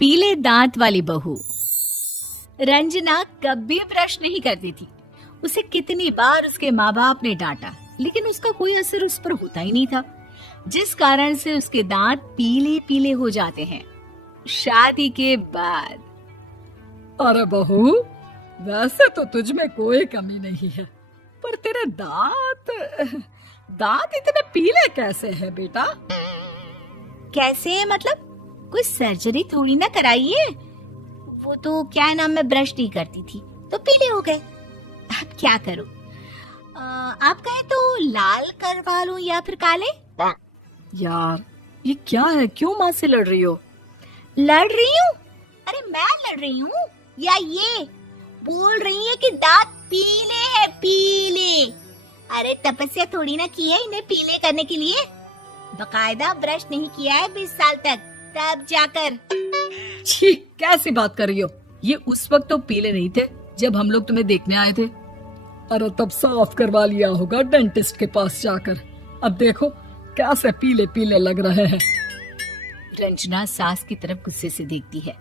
पीले दांत वाली बहू। रंजना कभी ब्रश नहीं करती थी। उसे कितनी बार उसके माँ बाप ने डांटा, लेकिन उसका कोई असर उस पर होता ही नहीं था, जिस कारण से उसके दांत पीले पीले हो जाते हैं। शादी के बाद अरे बहू, वैसे तो तुझ में कोई कमी नहीं है, पर तेरे दांत इतने पीले कैसे हैं बेटा? कैसे मतलब? कोई सर्जरी थोड़ी ना कराइए। वो तो क्या नाम, मैं ब्रश नहीं करती थी तो पीले हो गए। अब क्या करूं? आप कहे तो लाल करवा लूं या फिर काले? यार ये क्या है, क्यों माँ से लड़ रही हो? लड़ रही हूँ? अरे मैं लड़ रही हूँ या ये बोल रही है कि दांत पीले हैं, पीले? अरे तपस्या थोड़ी ना की है इन्हें पीले करने के लिए। बकायदा ब्रश नहीं किया है 20 साल तक, तब जाकर। छी, कैसी बात कर रही हो? ये उस वक्त तो पीले नहीं थे जब हम लोग तुम्हें देखने आए थे। अरे तब साफ करवा लिया होगा डेंटिस्ट के पास जाकर। अब देखो कैसे पीले पीले लग रहे हैं। रंजना सास की तरफ गुस्से से देखती है।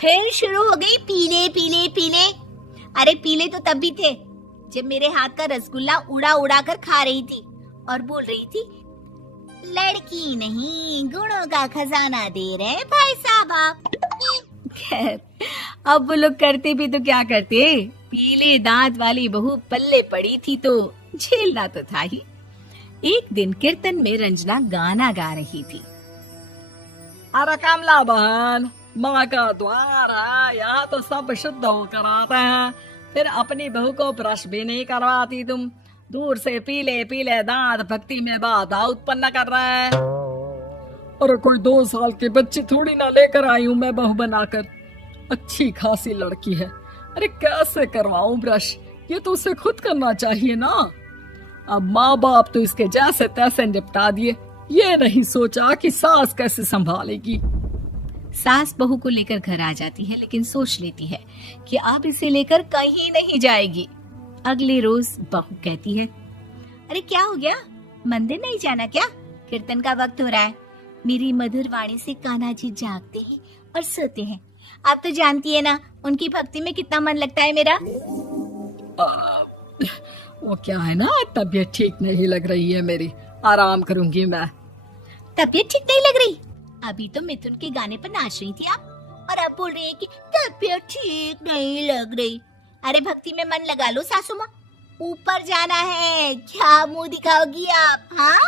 फिर शुरू हो गई पीले पीले पीले। अरे पीले तो तब भी थे जब मेरे हाथ का रसगुल्ला उड़ा उड़ा कर खा रही थी और बोल रही थी, लड़की नहीं गुणों का खजाना दे रहे भाई साहब आप। खैर, अब वो लोग करते भी तो क्या करते, पीले दांत वाली बहू पल्ले पड़ी थी तो झेलना तो था ही। एक दिन कीर्तन में रंजना गाना गा रही थी। अरे कमला बहन, माँ का द्वार है, यहाँ तो सब शुद्ध होकर आते हैं, फिर अपनी बहू को ब्रश भी नहीं करवाती तुम। दूर से पीले पीले दांत भक्ति में बाधा उत्पन्न कर रहे हैं। अरे कोई 2 साल के बच्चे थोड़ी ना लेकर आई हूँ मैं बहू बनाकर। अच्छी खासी लड़की है, अरे कैसे करवाऊं ब्रश? ये तो उसे खुद करना चाहिए ना। अब माँ बाप तो इसके जैसे तैसे निपटा दिए, ये नहीं सोचा कि सास कैसे संभालेगी। सास बहू को लेकर घर आ जाती है, लेकिन सोच लेती है कि अब इसे लेकर कहीं नहीं जाएगी। अगले रोज बहू कहती है, अरे क्या हो गया, मंदिर नहीं जाना क्या? कीर्तन का वक्त हो रहा है। मेरी मधुर वाणी से कान्हा जी जागते हैं और सोते हैं। आप तो जानती है ना उनकी भक्ति में कितना मन लगता है मेरा। वो क्या है ना, तबीयत ठीक नहीं लग रही है मेरी, आराम करूंगी मैं। तबीयत ठीक नहीं लग रही? अभी तो मिथुन के गाने पर नाच रही थी आप, और अब बोल रही है कि तबीयत ठीक नहीं लग रही। अरे भक्ति में मन लगा लो सासू माँ, ऊपर जाना है, क्या मुंह दिखाओगी आप? हाँ?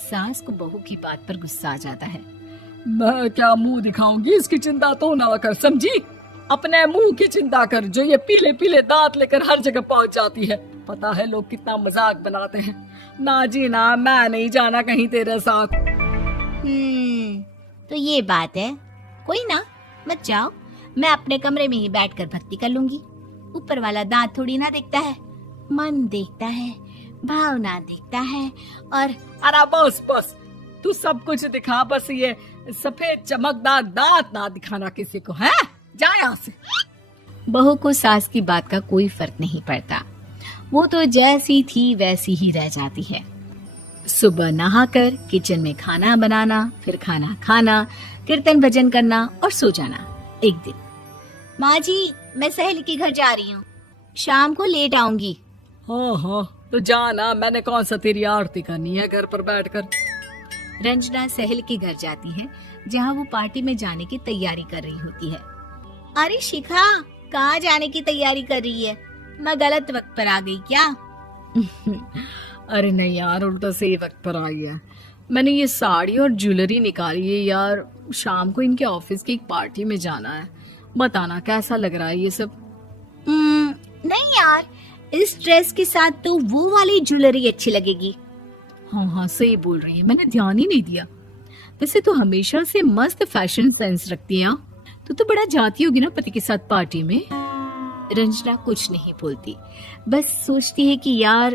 सास को बहू की बात पर गुस्सा आ जाता है। मैं क्या मुंह दिखाऊंगी, इसकी चिंता तो ना कर, समझी? अपने मुंह की चिंता कर, जो ये पीले पीले दांत लेकर हर जगह पहुंच जाती है। पता है लोग कितना मजाक बनाते हैं। ना जी ना, मैं नहीं जाना कहीं तेरे साथ। तो ये बात है। कोई ना, मत जाओ, मैं अपने कमरे में ही बैठकर भक्ति कर लूंगी। ऊपर वाला दांत थोड़ी ना देखता है, मन देखता है, भावना देखता है। और अरे बस बस, तू सब कुछ दिखा, बस ये सफेद चमकदार दांत ना दिखाना किसी को, है? जा यहाँ से। बहू को सास की बात का कोई फर्क नहीं पड़ता, वो तो जैसी थी वैसी ही रह जाती है। सुबह नहाकर किचन में खाना बनाना, फिर खाना खाना, कीर्तन भजन करना और सो जाना। एक दिन, माँ जी मैं सहेली के घर जा रही हूँ, शाम को लेट आऊंगी। हाँ हाँ तो जाना, मैंने कौन सा तेरी आरती करनी है घर पर बैठकर। रंजना सहेली के घर जाती है, जहाँ वो पार्टी में जाने की तैयारी कर रही होती है। अरे शिखा, कहाँ जाने की तैयारी कर रही है? मैं गलत वक्त पर आ गई क्या? अरे नहीं यार, उल्टा सही वक्त पर आई है। मैंने ये साड़ी और ज्वेलरी निकाली है यार, शाम को इनके ऑफिस की एक पार्टी में जाना है। बताना कैसा लग रहा है ये सब? नहीं यार, इस ड्रेस के साथ तो वो वाली ज्वेलरी अच्छी लगेगी। हाँ हाँ सही बोल रही है, मैंने ध्यान ही नहीं दिया। वैसे तो हमेशा से मस्त फैशन सेंस रखती है। तो बड़ा जाती होगी ना पति के साथ पार्टी में। रंजना कुछ नहीं बोलती, बस सोचती है कि यार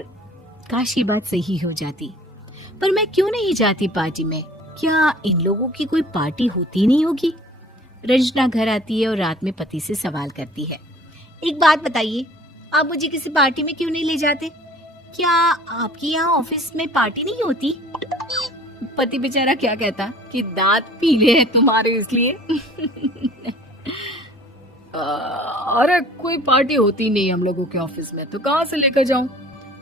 काश ये बात सही हो जाती, पर मैं क्यों नहीं जाती पार्टी में? क्या इन लोगों की कोई पार्टी होती नहीं होगी? रंजना घर आती है और रात में पति से सवाल करती है, एक बात बताइए, आप मुझे किसी पार्टी में क्यों नहीं ले जाते? क्या आपकी यहाँ ऑफिस में पार्टी नहीं होती? पति बेचारा क्या कहता कि दांत पीले हैं तुम्हारे इसलिए। अरे कोई पार्टी होती नहीं हम लोगों के ऑफिस में, तो कहाँ से लेकर जाऊं?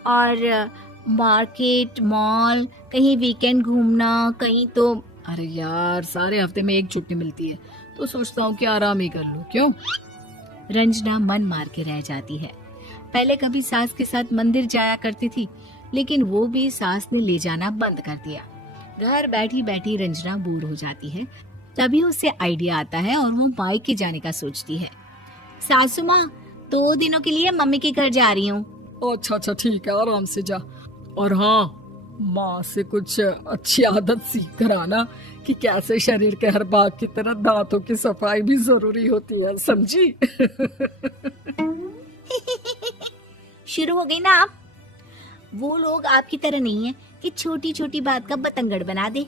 और मार्केट, मॉल, कहीं वीकेंड घूमना, कहीं तो। अरे यार, सारे हफ्ते में एक छुट्टी मिलती है, तो सोचता हूँ कि आराम ही कर लूं। क्यों? रंजना मन मार के रह जाती है। पहले कभी सास के साथ मंदिर जाया करती थी, लेकिन वो भी सास ने ले जाना बंद कर दिया। घर बैठी बैठी रंजना बोर हो जाती है। तभी उसे आइडिया आता है और वो मायके जाने का सोचती है। सासू माँ, 2 दिनों के लिए मम्मी के घर जा रही हूँ। अच्छा अच्छा ठीक है, आराम से जा। और हाँ, माँ से कुछ अच्छी आदत सीख कर आना कि कैसे शरीर के हर भाग की तरह दांतों की सफाई भी जरूरी होती है, समझी? शुरू हो गई ना आप। वो लोग आपकी तरह नहीं है कि छोटी छोटी बात का बतंगड़ बना दे।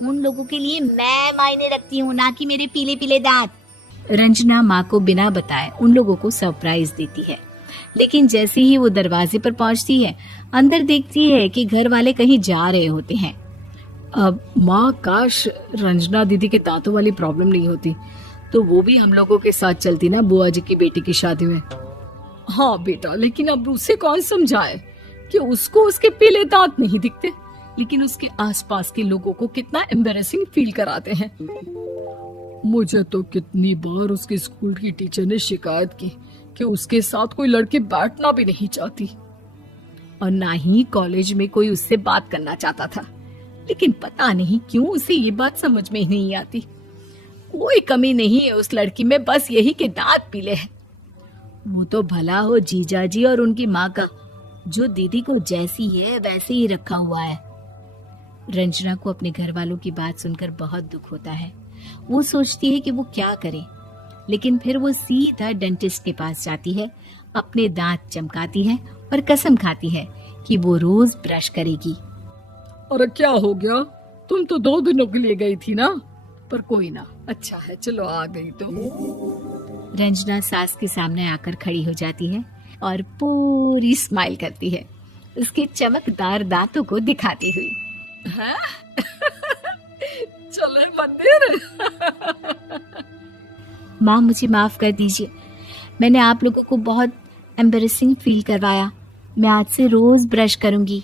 उन लोगों के लिए मैं मायने रखती हूँ, ना कि मेरे पीले पीले दांत। रंजना माँ को बिना बताए उन लोगों को सरप्राइज देती है, लेकिन जैसे ही वो दरवाजे पर पहुंचती है, अंदर देखती है कि घर वाले कहीं जा रहे होते हैं। अब माँ, काश रंजना दीदी के दांतों वाली प्रॉब्लम नहीं होती, तो वो भी हम लोगों के साथ चलती ना बुआ जी की बेटी की शादी में। हाँ बेटा, लेकिन अब उसे कौन समझाए कि उसको उसके पीले दांत नहीं दिखते, लेकिन उसके आसपास के लोगों को कितना एम्बैरेसिंग फील कराते हैं। मुझे तो कितनी बार उसके स्कूल की टीचर ने शिकायत की कि उसके साथ कोई लड़की बैठना भी नहीं चाहती, और ना ही कॉलेज में कोई उससे बात करना चाहता था। लेकिन पता नहीं क्यों उसे ये बात समझ में ही नहीं आती। कोई कमी नहीं है उस लड़की में, बस यही कि दांत पीले हैं। वो तो भला हो जीजा जी और उनकी माँ का, जो दीदी को जैसी है वैसे ही रखा हुआ है। रंजना को अपने घर वालों की बात सुनकर बहुत दुख होता है। वो सोचती है कि वो क्या करे, लेकिन फिर वो सीधा डेंटिस्ट के पास जाती है, अपने दांत चमकाती है और कसम खाती है कि वो रोज ब्रश करेगी। अरे क्या हो गया? तुम तो 2 दिनों के लिए गई थी ना, पर कोई ना, अच्छा है, चलो आ गई तो। रंजना सास के सामने आकर खड़ी हो जाती है और पूरी स्माइल करती है, उसके चमकदार दांतों को दिखाती हुई। हैं? चले मंदिर? माँ, मुझे माफ कर दीजिए, मैंने आप लोगों को बहुत एम्बैरेसिंग फील करवाया। मैं आज से रोज ब्रश करूंगी।